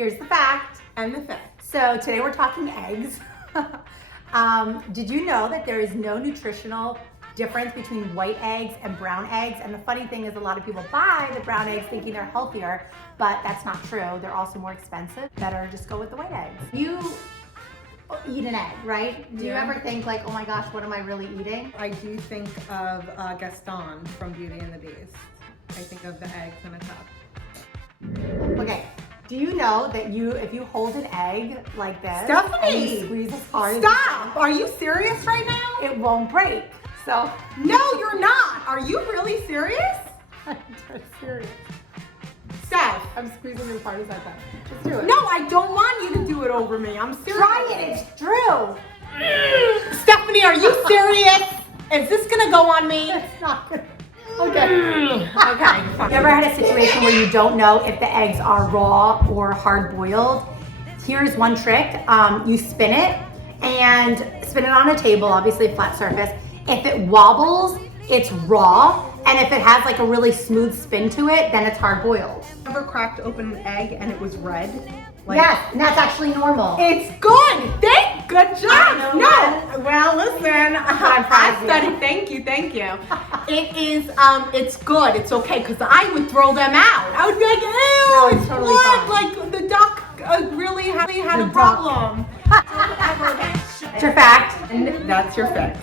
Here's the fact. And the fact. So today we're talking eggs. Did you know that there is no nutritional difference between white eggs and brown eggs? And the funny thing is a lot of people buy the brown eggs thinking they're healthier, but that's not true. They're also more expensive. Better just go with the white eggs. You eat an egg, right? Do you ever think like, oh my gosh, what am I really eating? I do think of Gaston from Beauty and the Beast. I think of the eggs in a cup. Okay. Do you know that if you hold an egg like this, Stephanie! and you squeeze as hard Stop! Are you serious right now? it won't break. So No, you're not. Are you really serious? I'm serious. Steph. I'm squeezing as hard as I can. Just do it. No, I don't want you to do it over me. I'm serious. Try it. It's true. Stephanie, are you serious? Is this gonna go on me? It's not good. Okay. Okay. You ever had a situation where you don't know if the eggs are raw or hard boiled? Here's one trick. You spin it and spin it on a table, obviously a flat surface. If it wobbles, it's raw. And if it has like a really smooth spin to it, then it's hard boiled. Ever cracked open an egg and it was red? Yes, and that's actually normal. It's good. Good job. I know No. that. Well, listen. I'm proud of you. I studied. Thank you. It is. It's good. It's okay because I would throw them out. I would be like, ew, No, it's it's totally blood. fine. Like the duck really had The a duck. problem. That's your fact. And that's your fix.